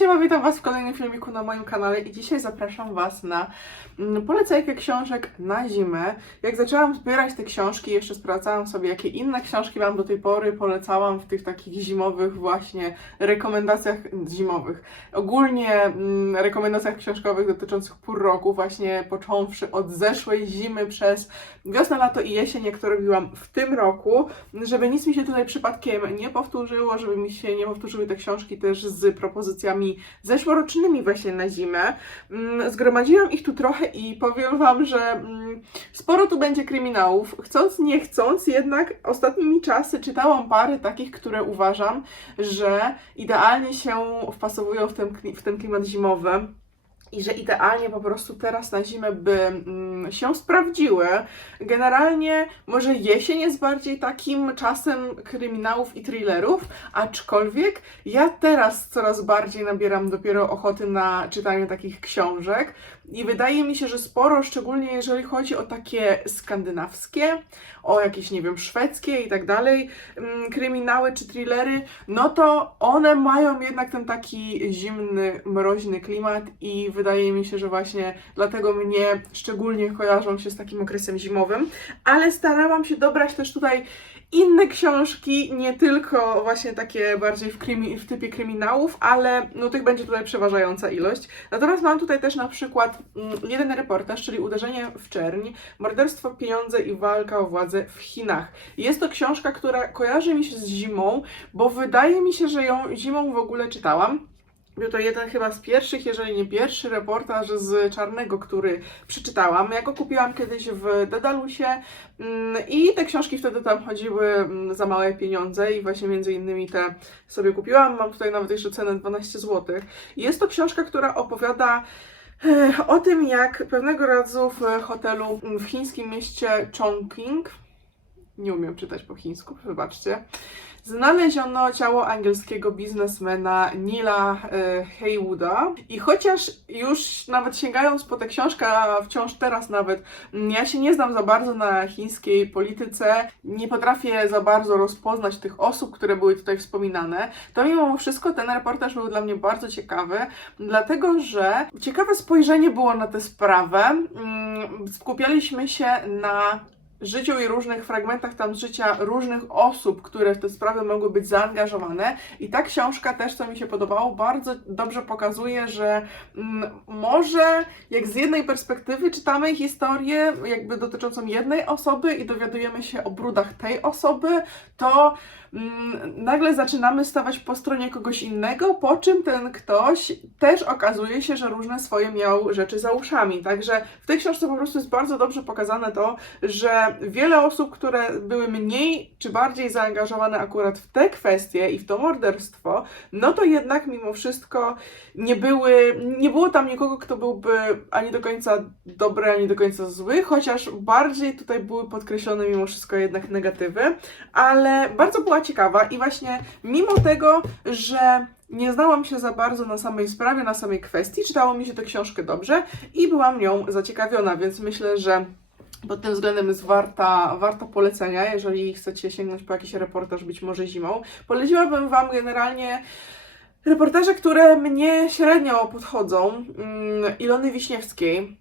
Ja witam Was w kolejnym filmiku na moim kanale i dzisiaj zapraszam Was na mm, polecajkę książek na zimę. Jak zaczęłam zbierać te książki, jeszcze sprawdzałam sobie, jakie inne książki Wam do tej pory polecałam w tych takich zimowych właśnie rekomendacjach zimowych. Ogólnie mm, rekomendacjach książkowych dotyczących pór roku, właśnie począwszy od zeszłej zimy przez wiosnę, lato i jesień, jak to robiłam w tym roku, żeby nic mi się tutaj przypadkiem nie powtórzyło, żeby mi się nie powtórzyły te książki też z propozycjami zeszłorocznymi właśnie na zimę. Mm, Zgromadziłam ich tu trochę i powiem Wam, że mm, sporo tu będzie kryminałów. Chcąc, nie chcąc, jednak ostatnimi czasy czytałam pary takich, które uważam, że idealnie się wpasowują w ten, w ten klimat zimowy i że idealnie po prostu teraz na zimę by mm, się sprawdziły. Generalnie może jesień jest bardziej takim czasem kryminałów i thrillerów, aczkolwiek ja teraz coraz bardziej nabieram dopiero ochoty na czytanie takich książek i wydaje mi się, że sporo, szczególnie jeżeli chodzi o takie skandynawskie, o jakieś, nie wiem, szwedzkie i tak dalej, mm, kryminały czy thrillery, no to one mają jednak ten taki zimny, mroźny klimat i wydaje mi się, że właśnie dlatego mnie szczególnie kojarzą się z takim okresem zimowym, ale starałam się dobrać też tutaj inne książki, nie tylko właśnie takie bardziej w, krymi, w typie kryminałów, ale no tych będzie tutaj przeważająca ilość. Natomiast mam tutaj też na przykład mm, jeden reportaż, czyli Uderzenie w czerń, Morderstwo, pieniądze i walka o władzę w Chinach. Jest to książka, która kojarzy mi się z zimą, bo wydaje mi się, że ją zimą w ogóle czytałam. Był to jeden chyba z pierwszych, jeżeli nie pierwszy reportaż z Czarnego, który przeczytałam. Ja go kupiłam kiedyś w Dedalusie mm, i te książki wtedy tam chodziły mm, za małe pieniądze i właśnie między innymi te sobie kupiłam. Mam tutaj nawet jeszcze cenę 12 zł. Jest to książka, która opowiada e, o tym, jak pewnego razu w hotelu w chińskim mieście Chongqing, nie umiem czytać po chińsku, wybaczcie, znaleziono ciało angielskiego biznesmena Nila e, Haywooda. I chociaż już nawet sięgając po tę książkę, a wciąż teraz nawet, mm, ja się nie znam za bardzo na chińskiej polityce, nie potrafię za bardzo rozpoznać tych osób, które były tutaj wspominane, to mimo wszystko ten reportaż był dla mnie bardzo ciekawy, dlatego że ciekawe spojrzenie było na tę sprawę. Mm, Skupialiśmy się na życiu i różnych fragmentach tam życia różnych osób, które w te sprawy mogły być zaangażowane. I ta książka też, co mi się podobało, bardzo dobrze pokazuje, że mm, może jak z jednej perspektywy czytamy historię jakby dotyczącą jednej osoby i dowiadujemy się o brudach tej osoby, to mm, nagle zaczynamy stawać po stronie kogoś innego, po czym ten ktoś też okazuje się, że różne swoje miał rzeczy za uszami. Także w tej książce po prostu jest bardzo dobrze pokazane to, że wiele osób, które były mniej czy bardziej zaangażowane akurat w te kwestie i w to morderstwo, no to jednak mimo wszystko nie były, nie było tam nikogo, kto byłby ani do końca dobry, ani do końca zły, chociaż bardziej tutaj były podkreślone mimo wszystko jednak negatywy, ale bardzo była ciekawa i właśnie mimo tego, że nie znałam się za bardzo na samej sprawie, na samej kwestii, czytało mi się tę książkę dobrze i byłam nią zaciekawiona, więc myślę, że pod tym względem jest warta, warta polecenia, jeżeli chcecie sięgnąć po jakiś reportaż, być może zimą. Poleciłabym Wam generalnie reportaże, które mnie średnio podchodzą. Mm, Ilony Wiśniewskiej,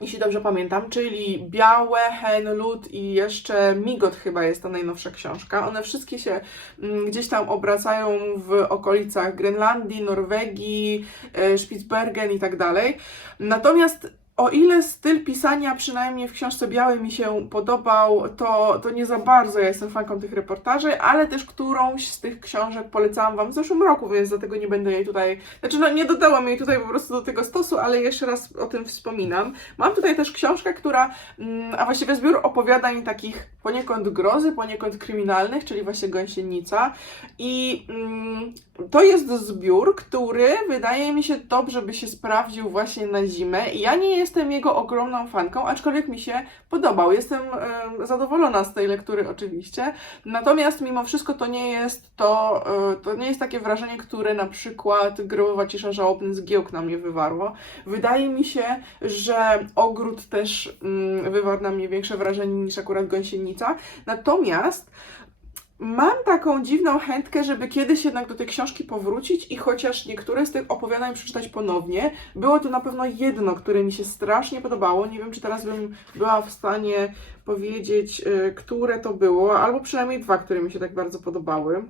jeśli dobrze pamiętam, czyli Białe, Hen, Lód i jeszcze Migot chyba jest ta najnowsza książka. One wszystkie się mm, gdzieś tam obracają w okolicach Grenlandii, Norwegii, e, Spitsbergen i tak dalej. Natomiast o ile styl pisania, przynajmniej w książce Białej mi się podobał, to, to nie za bardzo ja jestem fanką tych reportaży, ale też którąś z tych książek polecałam Wam w zeszłym roku, więc dlatego nie będę jej tutaj, znaczy no nie dodałam jej tutaj po prostu do tego stosu, ale jeszcze raz o tym wspominam. Mam tutaj też książkę, która, mm, a właściwie zbiór opowiadań takich poniekąd grozy, poniekąd kryminalnych, czyli właśnie Gąsienica i mm, to jest zbiór, który wydaje mi się dobrze by się sprawdził właśnie na zimę i ja nie jestem jego ogromną fanką, aczkolwiek mi się podobał. Jestem em, zadowolona z tej lektury oczywiście, natomiast mimo wszystko to nie jest to, e, to nie jest takie wrażenie, które na przykład Grobowa Cisza Żałobny z Giełk na mnie wywarło. Wydaje mi się, że Ogród też mm, wywarł na mnie większe wrażenie niż akurat Gąsienica, natomiast Mam taką dziwną chętkę, żeby kiedyś jednak do tej książki powrócić i chociaż niektóre z tych opowiadań przeczytać ponownie. Było tu na pewno jedno, które mi się strasznie podobało. Nie wiem, czy teraz bym była w stanie powiedzieć, y, które to było, albo przynajmniej dwa, które mi się tak bardzo podobały.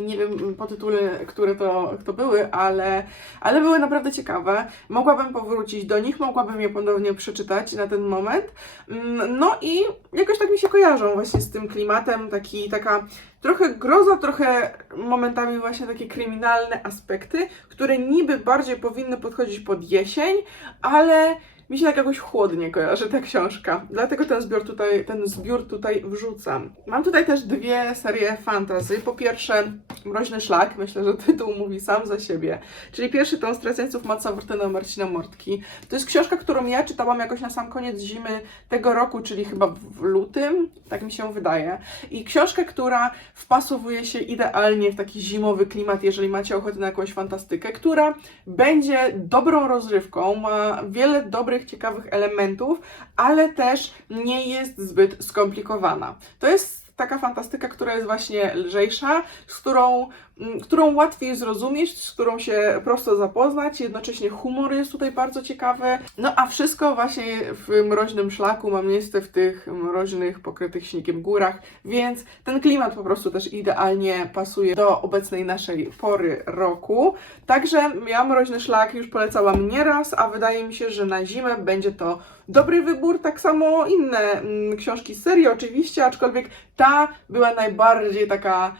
I nie wiem po tytule, które to, to były, ale, ale były naprawdę ciekawe. Mogłabym powrócić do nich, mogłabym je ponownie przeczytać na ten moment. Mm, No i jakoś tak mi się kojarzą właśnie z tym klimatem, taki, taka trochę groza, trochę momentami właśnie takie kryminalne aspekty, które niby bardziej powinny podchodzić pod jesień, ale mi się tak jakoś chłodnie kojarzy ta książka. Dlatego ten zbiór tutaj, ten zbiór tutaj wrzucam. Mam tutaj też dwie serie fantasy. Po pierwsze Mroźny Szlak, myślę, że tytuł mówi sam za siebie. Czyli pierwszy tom Straceńców Maca Wortyna Marcina Mortki. To jest książka, którą ja czytałam jakoś na sam koniec zimy tego roku, czyli chyba w lutym, tak mi się wydaje. I książka, która wpasowuje się idealnie w taki zimowy klimat, jeżeli macie ochotę na jakąś fantastykę, która będzie dobrą rozrywką, ma wiele dobrych, ciekawych elementów, ale też nie jest zbyt skomplikowana. To jest taka fantastyka, która jest właśnie lżejsza, z którą, mm, którą łatwiej zrozumieć, z którą się prosto zapoznać, jednocześnie humor jest tutaj bardzo ciekawy. No a wszystko właśnie w mroźnym szlaku ma miejsce w tych mroźnych, pokrytych śniegiem górach, więc ten klimat po prostu też idealnie pasuje do obecnej naszej pory roku. Także ja mroźny szlak już polecałam nieraz, a wydaje mi się, że na zimę będzie to dobry wybór. Tak samo inne mm, książki z serii oczywiście, aczkolwiek ta była najbardziej taka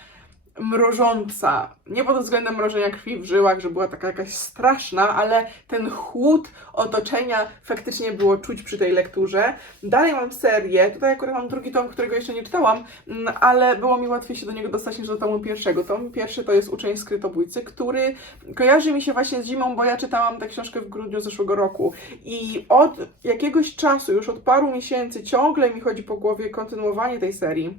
mrożąca. Nie pod względem mrożenia krwi w żyłach, że była taka jakaś straszna, ale ten chłód otoczenia faktycznie było czuć przy tej lekturze. Dalej mam serię, tutaj akurat mam drugi tom, którego jeszcze nie czytałam, mm, ale było mi łatwiej się do niego dostać niż do tomu pierwszego. Tom pierwszy to jest Uczeń Skrytobójcy, który kojarzy mi się właśnie z zimą, bo ja czytałam tę książkę w grudniu zeszłego roku i od jakiegoś czasu, już od paru miesięcy ciągle mi chodzi po głowie kontynuowanie tej serii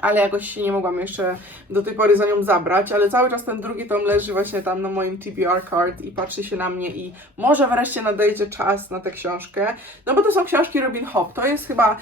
ale jakoś się nie mogłam jeszcze do tej pory za nią zabrać, ale cały czas ten drugi tom leży właśnie tam na moim TBR card i patrzy się na mnie i może wreszcie nadejdzie czas na tę książkę, no bo to są książki Robin Hobb, to jest chyba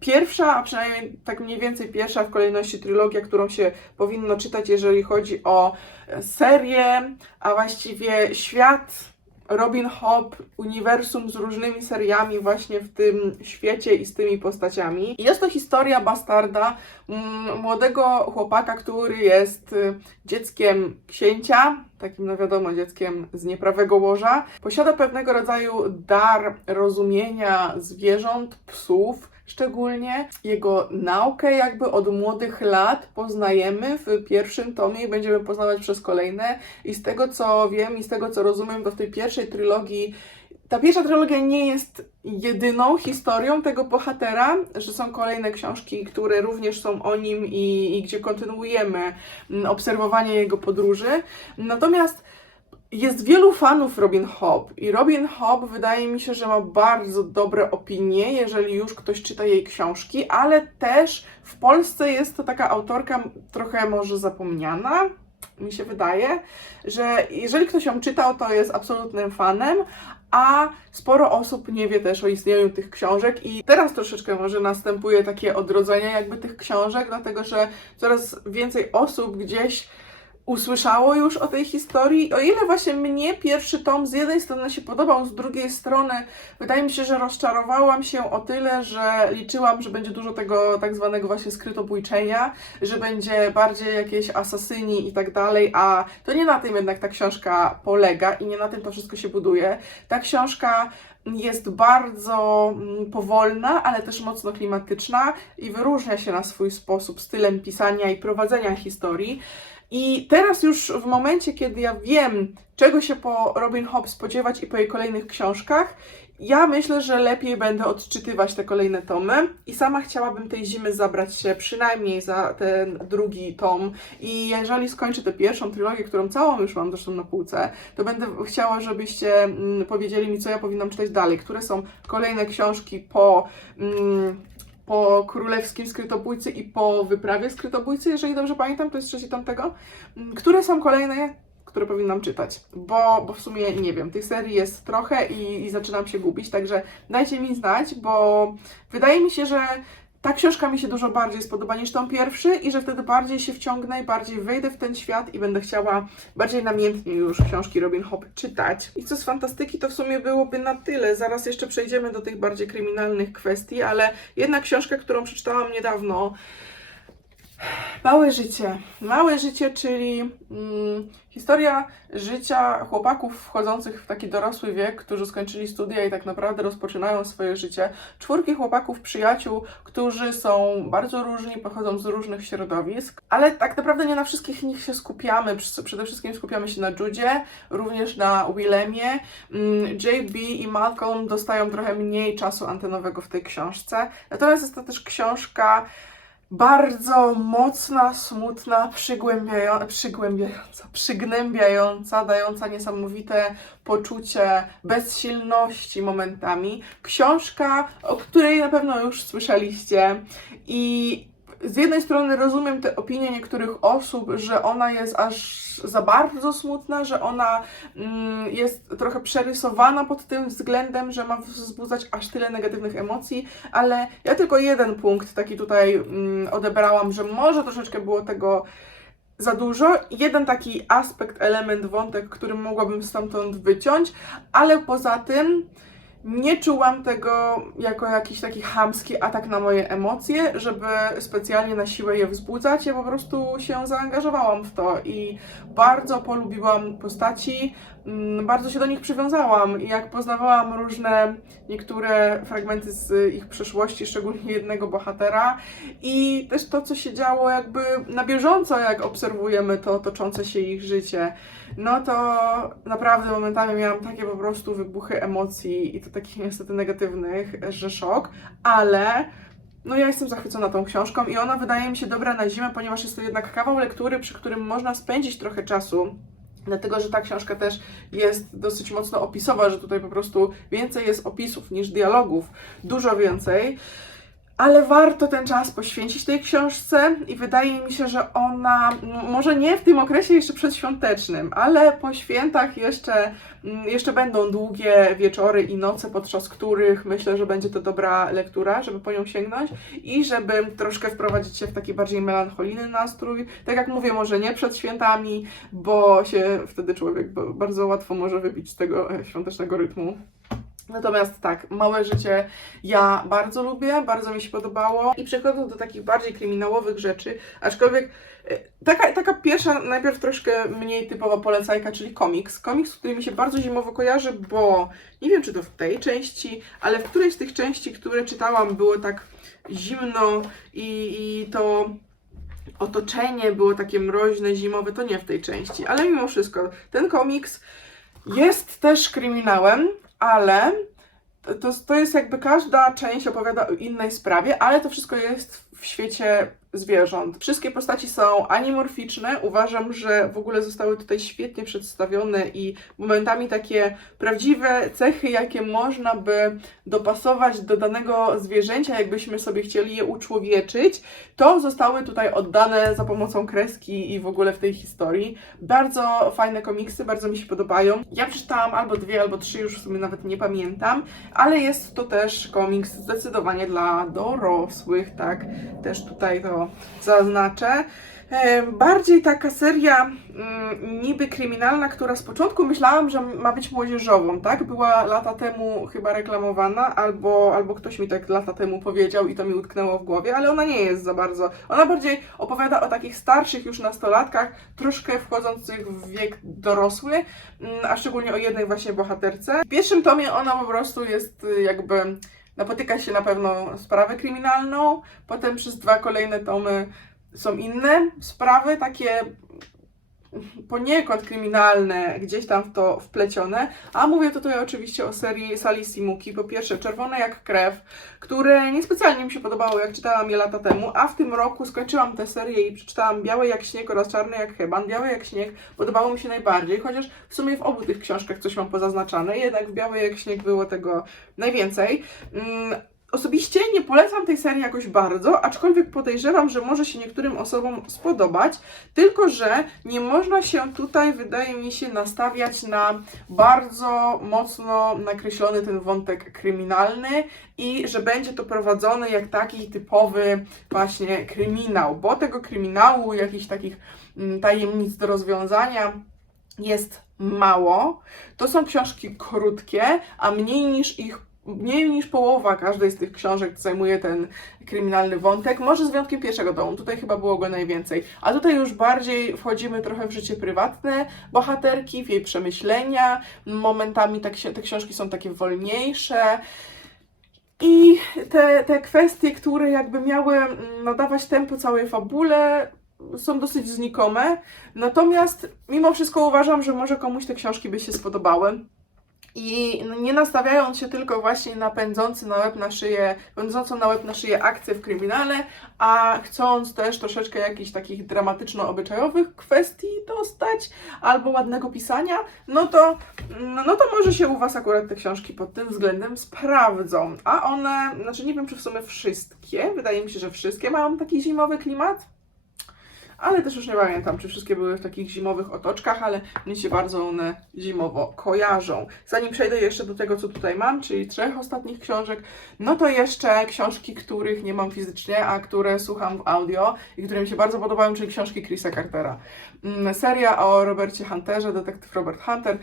pierwsza, a przynajmniej tak mniej więcej pierwsza w kolejności trylogia, którą się powinno czytać, jeżeli chodzi o e, serię, a właściwie świat Robin Hobb, uniwersum z różnymi seriami właśnie w tym świecie i z tymi postaciami. Jest to historia bastarda, mm, młodego chłopaka, który jest y, dzieckiem księcia, takim no wiadomo, dzieckiem z nieprawego łoża. Posiada pewnego rodzaju dar rozumienia zwierząt, psów, Szczególnie jego naukę jakby od młodych lat poznajemy w pierwszym tomie i będziemy poznawać przez kolejne. I z tego co wiem i z tego co rozumiem, to w tej pierwszej trylogii ta pierwsza trylogia nie jest jedyną historią tego bohatera, że są kolejne książki, które również są o nim i, i gdzie kontynuujemy obserwowanie jego podróży. Natomiast jest wielu fanów Robin Hobb i Robin Hobb wydaje mi się, że ma bardzo dobre opinie, jeżeli już ktoś czyta jej książki, ale też w Polsce jest to taka autorka trochę może zapomniana. Mi się wydaje, że jeżeli ktoś ją czytał, to jest absolutnym fanem, a sporo osób nie wie też o istnieniu tych książek i teraz troszeczkę może następuje takie odrodzenie jakby tych książek, dlatego że coraz więcej osób gdzieś usłyszało już o tej historii. O ile właśnie mnie pierwszy tom z jednej strony się podobał, z drugiej strony wydaje mi się, że rozczarowałam się o tyle, że liczyłam, że będzie dużo tego tak zwanego właśnie skrytobójczenia, że będzie bardziej jakieś asasyni i tak dalej, a to nie na tym jednak ta książka polega i nie na tym to wszystko się buduje. Ta książka jest bardzo mm, powolna, ale też mocno klimatyczna i wyróżnia się na swój sposób stylem pisania i prowadzenia historii. I teraz już w momencie, kiedy ja wiem, czego się po Robin Hobb spodziewać i po jej kolejnych książkach, ja myślę, że lepiej będę odczytywać te kolejne tomy. I sama chciałabym tej zimy zabrać się przynajmniej za ten drugi tom. I jeżeli skończę tę pierwszą trylogię, którą całą już mam zresztą na półce, to będę chciała, żebyście mm, powiedzieli mi, co ja powinnam czytać dalej, które są kolejne książki po... Po królewskim skrytobójcy i po wyprawie skrytobójcy, jeżeli dobrze pamiętam, to jest trzeci tom tego. Mm, Które są kolejne, które powinnam czytać? Bo, bo w sumie nie wiem, tych serii jest trochę i, i zaczynam się gubić, także dajcie mi znać, bo wydaje mi się, że ta książka mi się dużo bardziej spodoba niż tą pierwszy i że wtedy bardziej się wciągnę i bardziej wejdę w ten świat i będę chciała bardziej namiętnie już książki Robin Hood czytać. I co z fantastyki, to w sumie byłoby na tyle. Zaraz jeszcze przejdziemy do tych bardziej kryminalnych kwestii, ale jedna książka, którą przeczytałam niedawno, Małe życie. Małe życie, czyli mm, historia życia chłopaków wchodzących w taki dorosły wiek, którzy skończyli studia i tak naprawdę rozpoczynają swoje życie. Czwórki chłopaków, przyjaciół, którzy są bardzo różni, pochodzą z różnych środowisk, ale tak naprawdę nie na wszystkich nich się skupiamy. Przede wszystkim skupiamy się na Judzie, również na Willemie. Mm, JB i Malcolm dostają trochę mniej czasu antenowego w tej książce. Natomiast jest to też książka bardzo mocna, smutna, przygłębiają, przygłębiająca, przygnębiająca, dająca niesamowite poczucie bezsilności momentami. Książka, o której na pewno już słyszeliście i z jednej strony rozumiem te opinie niektórych osób, że ona jest aż za bardzo smutna, że ona mm, jest trochę przerysowana pod tym względem, że ma wzbudzać aż tyle negatywnych emocji, ale ja tylko jeden punkt taki tutaj mm, odebrałam, że może troszeczkę było tego za dużo. Jeden taki aspekt, element, wątek, który mogłabym stamtąd wyciąć, ale poza tym nie czułam tego jako jakiś taki chamski atak na moje emocje, żeby specjalnie na siłę je wzbudzać. Ja po prostu się zaangażowałam w to i bardzo polubiłam postaci, bardzo się do nich przywiązałam i jak poznawałam różne niektóre fragmenty z ich przeszłości, szczególnie jednego bohatera i też to, co się działo jakby na bieżąco, jak obserwujemy to toczące się ich życie, no to naprawdę momentami miałam takie po prostu wybuchy emocji i to takich niestety negatywnych, że szok, ale no ja jestem zachwycona tą książką i ona wydaje mi się dobra na zimę, ponieważ jest to jednak kawał lektury, przy którym można spędzić trochę czasu. Dlatego, że ta książka też jest dosyć mocno opisowa, że tutaj po prostu więcej jest opisów niż dialogów, dużo więcej. Ale warto ten czas poświęcić tej książce i wydaje mi się, że ona, może nie w tym okresie jeszcze przedświątecznym, ale po świętach jeszcze, jeszcze będą długie wieczory i noce, podczas których myślę, że będzie to dobra lektura, żeby po nią sięgnąć i żeby troszkę wprowadzić się w taki bardziej melancholijny nastrój. Tak jak mówię, może nie przed świętami, bo się wtedy człowiek bardzo łatwo może wybić z tego e, świątecznego rytmu. Natomiast tak, małe życie ja bardzo lubię, bardzo mi się podobało. I przechodząc do takich bardziej kryminałowych rzeczy, aczkolwiek e, taka, taka pierwsza, najpierw troszkę mniej typowa polecajka, czyli komiks. Komiks, który mi się bardzo zimowo kojarzy, bo nie wiem czy to w tej części, ale w którejś z tych części, które czytałam, było tak zimno i, i to otoczenie było takie mroźne, zimowe, to nie w tej części, ale mimo wszystko ten komiks jest też kryminałem, ale to, to jest jakby każda część opowiada o innej sprawie, ale to wszystko jest w świecie zwierząt. Wszystkie postaci są animorficzne. Uważam, że w ogóle zostały tutaj świetnie przedstawione i momentami takie prawdziwe cechy, jakie można by dopasować do danego zwierzęcia, jakbyśmy sobie chcieli je uczłowieczyć, to zostały tutaj oddane za pomocą kreski i w ogóle w tej historii. Bardzo fajne komiksy, bardzo mi się podobają. Ja przeczytałam albo dwie, albo trzy, już w sumie nawet nie pamiętam, ale jest to też komiks zdecydowanie dla dorosłych, tak? Też tutaj to zaznaczę. E, Bardziej taka seria mm, niby kryminalna, która z początku myślałam, że ma być młodzieżową, tak? Była lata temu chyba reklamowana, albo, albo ktoś mi tak lata temu powiedział i to mi utknęło w głowie, ale ona nie jest za bardzo. Ona bardziej opowiada o takich starszych już nastolatkach, troszkę wchodzących w wiek dorosły, mm, a szczególnie o jednej właśnie bohaterce. W pierwszym tomie ona po prostu jest y, jakby napotyka się na pewną sprawę kryminalną, potem przez dwa kolejne tomy są inne sprawy, takie poniekąd kryminalne, gdzieś tam w to wplecione, a mówię tutaj oczywiście o serii Sally Simuki, po pierwsze Czerwone jak krew, które niespecjalnie mi się podobało, jak czytałam je lata temu, a w tym roku skończyłam tę serię i przeczytałam Białe jak śnieg oraz Czarny jak heban. Białe jak śnieg podobało mi się najbardziej, chociaż w sumie w obu tych książkach coś mam pozaznaczane, jednak w Białe jak śnieg było tego najwięcej. Osobiście nie polecam tej serii jakoś bardzo, aczkolwiek podejrzewam, że może się niektórym osobom spodobać, tylko że nie można się tutaj, wydaje mi się, nastawiać na bardzo mocno nakreślony ten wątek kryminalny i że będzie to prowadzone jak taki typowy właśnie kryminał, bo tego kryminału, jakichś takich mm, tajemnic do rozwiązania jest mało. To są książki krótkie, a mniej niż ich mniej niż połowa każdej z tych książek zajmuje ten kryminalny wątek, może z wyjątkiem pierwszego domu, tutaj chyba było go najwięcej. A tutaj już bardziej wchodzimy trochę w życie prywatne bohaterki, w jej przemyślenia, momentami te, ksi- te książki są takie wolniejsze. I te, te kwestie, które jakby miały mm, nadawać tempo całej fabule, są dosyć znikome. Natomiast mimo wszystko uważam, że może komuś te książki by się spodobały. I nie nastawiając się tylko właśnie na pędzący na łeb na szyję, pędzącą na łeb na szyję akcję w kryminale, a chcąc też troszeczkę jakichś takich dramatyczno-obyczajowych kwestii dostać, albo ładnego pisania, no to, no to może się u Was akurat te książki pod tym względem sprawdzą. A one, znaczy nie wiem czy w sumie wszystkie, wydaje mi się, że wszystkie mają taki zimowy klimat ale też już nie pamiętam, czy wszystkie były w takich zimowych otoczkach, ale mnie się bardzo one zimowo kojarzą. Zanim przejdę jeszcze do tego, co tutaj mam, czyli trzech ostatnich książek, no to jeszcze książki, których nie mam fizycznie, a które słucham w audio i które mi się bardzo podobają, czyli książki Chrisa Cartera. Mm, Seria o Robercie Hunterze, detektyw Robert Hunter.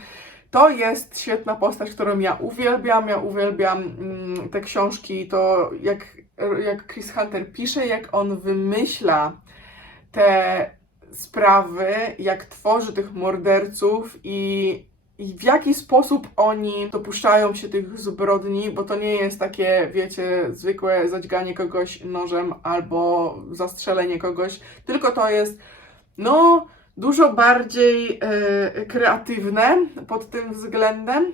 To jest świetna postać, którą ja uwielbiam. Ja uwielbiam mm, te książki, to jak, jak Chris Hunter pisze, jak on wymyśla te sprawy, jak tworzy tych morderców i, i w jaki sposób oni dopuszczają się tych zbrodni, bo to nie jest takie, wiecie, zwykłe zadźganie kogoś nożem albo zastrzelenie kogoś, tylko to jest, no, dużo bardziej e, kreatywne pod tym względem.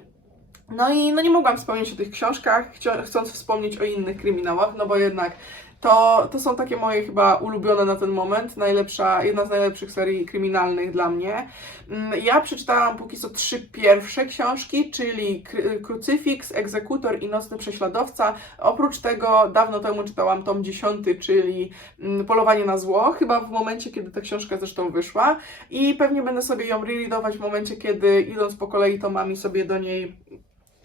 No i no nie mogłam wspomnieć o tych książkach, chcąc wspomnieć o innych kryminałach, no bo jednak to, to są takie moje chyba ulubione na ten moment, najlepsza, jedna z najlepszych serii kryminalnych dla mnie. Mm, Ja przeczytałam póki co trzy pierwsze książki, czyli Krucyfiks, Egzekutor i Nocny Prześladowca. Oprócz tego dawno temu czytałam tom dziesiąty, czyli mm, Polowanie na zło, chyba w momencie, kiedy ta książka zresztą wyszła. I pewnie będę sobie ją rereadować w momencie, kiedy idąc po kolei tomami sobie do niej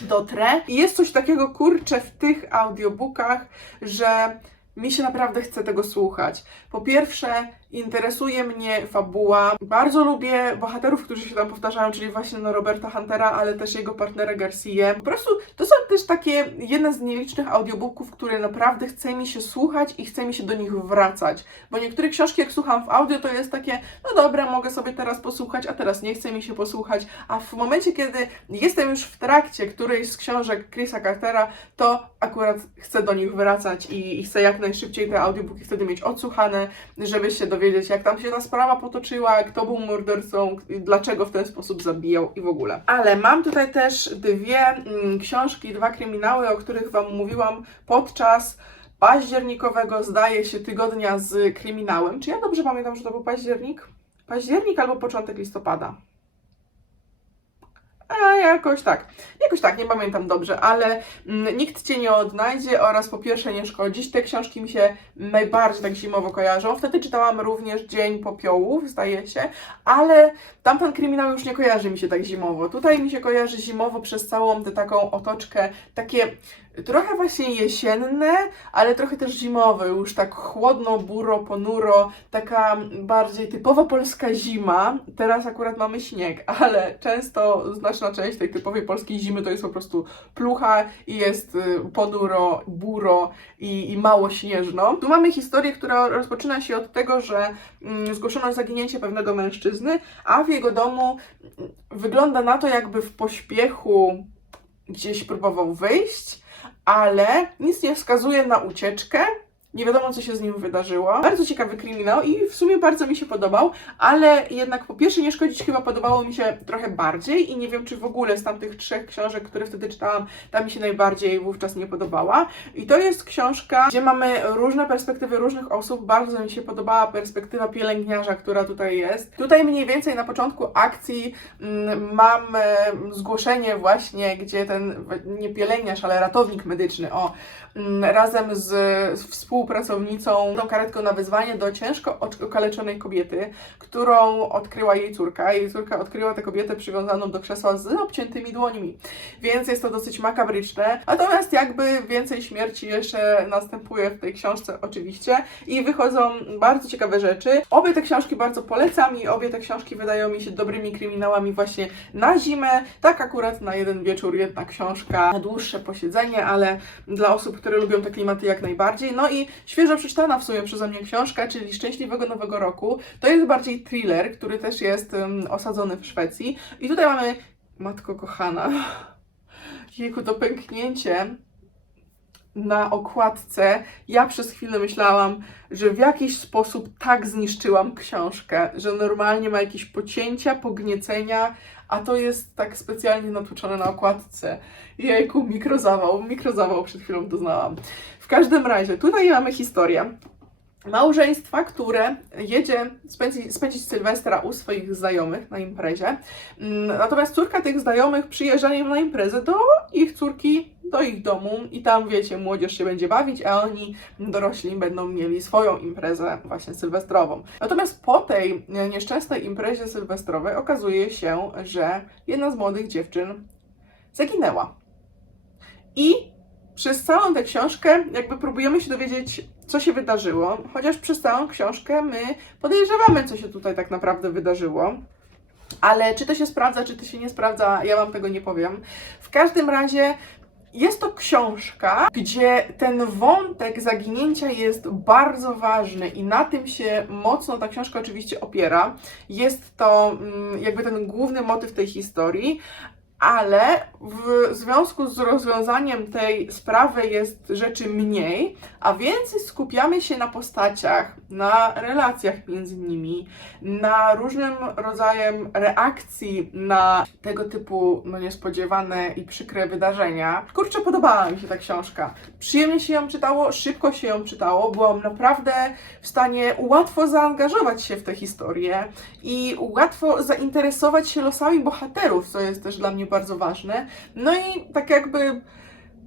dotrę. I jest coś takiego, kurczę, w tych audiobookach, że mi się naprawdę chce tego słuchać. Po pierwsze, interesuje mnie fabuła. Bardzo lubię bohaterów, którzy się tam powtarzają, czyli właśnie no Roberta Huntera, ale też jego partnera Garcia. Po prostu to są też takie jedne z nielicznych audiobooków, które naprawdę chce mi się słuchać i chce mi się do nich wracać. Bo niektóre książki, jak słucham w audio, to jest takie, no dobra, mogę sobie teraz posłuchać, a teraz nie chce mi się posłuchać. A w momencie, kiedy jestem już w trakcie którejś z książek Chrisa Cartera, to akurat chcę do nich wracać i, i chcę jak najszybciej te audiobooki wtedy mieć odsłuchane, żeby się dowiedzieć, jak tam się ta sprawa potoczyła, kto był mordercą, dlaczego w ten sposób zabijał i w ogóle. Ale mam tutaj też dwie mm, książki, dwa kryminały, o których Wam mówiłam podczas październikowego, zdaje się, tygodnia z kryminałem. Czy ja dobrze pamiętam, że to był październik? Październik albo początek listopada. A jakoś tak. Jakoś tak, nie pamiętam dobrze, ale mm, nikt cię nie odnajdzie oraz po pierwsze nie szkodzić. Te książki mi się najbardziej tak zimowo kojarzą. Wtedy czytałam również Dzień Popiołów, zdaje się, ale tamten kryminał już nie kojarzy mi się tak zimowo. Tutaj mi się kojarzy zimowo przez całą tę taką otoczkę, takie trochę właśnie jesienne, ale trochę też zimowe, już tak chłodno, buro, ponuro, taka bardziej typowa polska zima. Teraz akurat mamy śnieg, ale często znaczna część tej typowej polskiej zimy to jest po prostu plucha i jest y, ponuro, buro i, i mało śnieżno. Tu mamy historię, która rozpoczyna się od tego, że mm, zgłoszono zaginięcie pewnego mężczyzny, a w jego domu mm, wygląda na to, jakby w pośpiechu gdzieś próbował wyjść, ale nic nie wskazuje na ucieczkę Nie wiadomo, co się z nim wydarzyło. Bardzo ciekawy kryminał i w sumie bardzo mi się podobał, ale jednak po pierwsze nie szkodzić chyba podobało mi się trochę bardziej i nie wiem, czy w ogóle z tamtych trzech książek, które wtedy czytałam, ta mi się najbardziej wówczas nie podobała. I to jest książka, gdzie mamy różne perspektywy różnych osób. Bardzo mi się podobała perspektywa pielęgniarza, która tutaj jest. Tutaj mniej więcej na początku akcji mm, mam e, zgłoszenie właśnie, gdzie ten, nie pielęgniarz, ale ratownik medyczny, o, mm, razem z, z współpracownicą tą karetką na wyzwanie do ciężko okaleczonej kobiety, którą odkryła jej córka. Jej córka odkryła tę kobietę przywiązaną do krzesła z obciętymi dłońmi, więc jest to dosyć makabryczne. Natomiast jakby więcej śmierci jeszcze następuje w tej książce oczywiście i wychodzą bardzo ciekawe rzeczy. Obie te książki bardzo polecam i obie te książki wydają mi się dobrymi kryminałami właśnie na zimę. Tak akurat na jeden wieczór jedna książka, na dłuższe posiedzenie, ale dla osób, które lubią te klimaty jak najbardziej. No i świeżo przeczytana w sumie przeze mnie książka, czyli Szczęśliwego Nowego Roku. To jest bardziej thriller, który też jest um, osadzony w Szwecji. I tutaj mamy Matko kochana. Jejku, to pęknięcie na okładce. Ja przez chwilę myślałam, że w jakiś sposób tak zniszczyłam książkę, że normalnie ma jakieś pocięcia, pogniecenia, a to jest tak specjalnie natłuczone na okładce. Jejku, mikrozawał, mikrozawał przed chwilą doznałam. W każdym razie, tutaj mamy historię małżeństwa, które jedzie spędzić, spędzić Sylwestra u swoich znajomych na imprezie. Mm, Natomiast córka tych znajomych przyjeżdża na imprezę do ich córki, do ich domu i tam, wiecie, młodzież się będzie bawić, a oni, dorośli, będą mieli swoją imprezę właśnie sylwestrową. Natomiast po tej nieszczęsnej imprezie sylwestrowej okazuje się, że jedna z młodych dziewczyn zaginęła. I przez całą tę książkę jakby próbujemy się dowiedzieć, co się wydarzyło, chociaż przez całą książkę my podejrzewamy, co się tutaj tak naprawdę wydarzyło. Ale czy to się sprawdza, czy to się nie sprawdza, ja Wam tego nie powiem. W każdym razie jest to książka, gdzie ten wątek zaginięcia jest bardzo ważny i na tym się mocno ta książka oczywiście opiera. Jest to mm, jakby ten główny motyw tej historii, ale w związku z rozwiązaniem tej sprawy jest rzeczy mniej, a więcej skupiamy się na postaciach, na relacjach między nimi, na różnym rodzajem reakcji na tego typu no, niespodziewane i przykre wydarzenia. Kurczę, podobała mi się ta książka. Przyjemnie się ją czytało, szybko się ją czytało, byłam naprawdę w stanie łatwo zaangażować się w tę historię i łatwo zainteresować się losami bohaterów, co jest też dla mnie bardzo ważne. No i tak jakby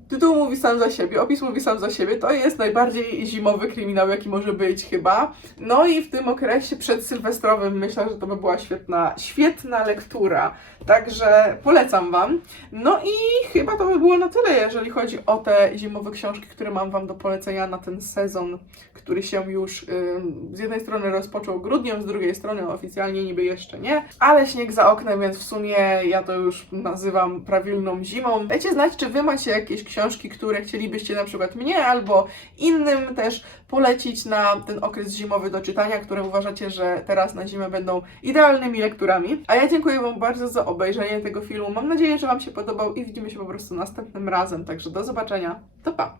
tytuł mówi sam za siebie, opis mówi sam za siebie, to jest najbardziej zimowy kryminał, jaki może być chyba. No i w tym okresie przedsylwestrowym myślę, że to by była świetna, świetna lektura. Także polecam Wam. No i chyba to by było na tyle, jeżeli chodzi o te zimowe książki, które mam Wam do polecenia na ten sezon, który się już ym, z jednej strony rozpoczął grudniem, z drugiej strony oficjalnie niby jeszcze nie, ale śnieg za oknem, więc w sumie ja to już nazywam prawilną zimą. Dajcie znać, czy Wy macie jakieś książki, które chcielibyście na przykład mnie albo innym też polecić na ten okres zimowy do czytania, które uważacie, że teraz na zimę będą idealnymi lekturami. A ja dziękuję Wam bardzo za obejrzenie tego filmu. Mam nadzieję, że Wam się podobał i widzimy się po prostu następnym razem. Także do zobaczenia. To pa!